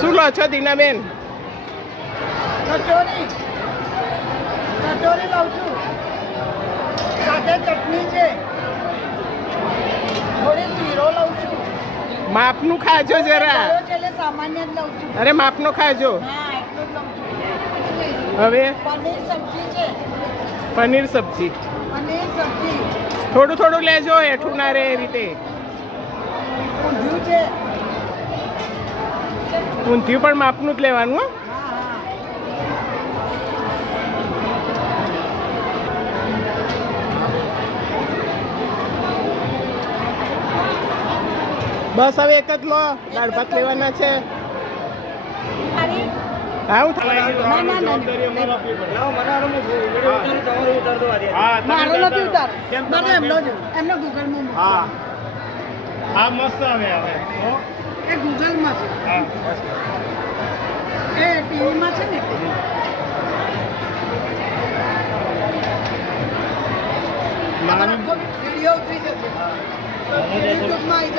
કહો છો દીનાબેન? કચોરી. કચોરી લઉં છું. સાથે ચટણી છે. થોડી શીરો લઉં છું. માપનું ખાજો જરા. સામાન્ય જ લઉં છું. અરે માપનો ખાજો. હવે? પનીર સબ્જી છે. પનીર સબ્જી. પનીર સબ્જી. થોડું થોડું લેજો હેઠું ના રે એ રીતે. ઊંધિયું છે. ઊંધિયું પણ માપનું જ લેવાનું હો. હા હા બસ હવે એક જ લો દાળ ભાત લેવાના છે. આવું હું થાય ના ના ના મારો નથી ઉતાર મારે એમનો એમનો હા. હા મસ્ત આવે હવે. એ ટીવીમાં છે ને એટલે. નાની આખો વિડીયો ઉતરી જશે યુટ્યુબમાં આવી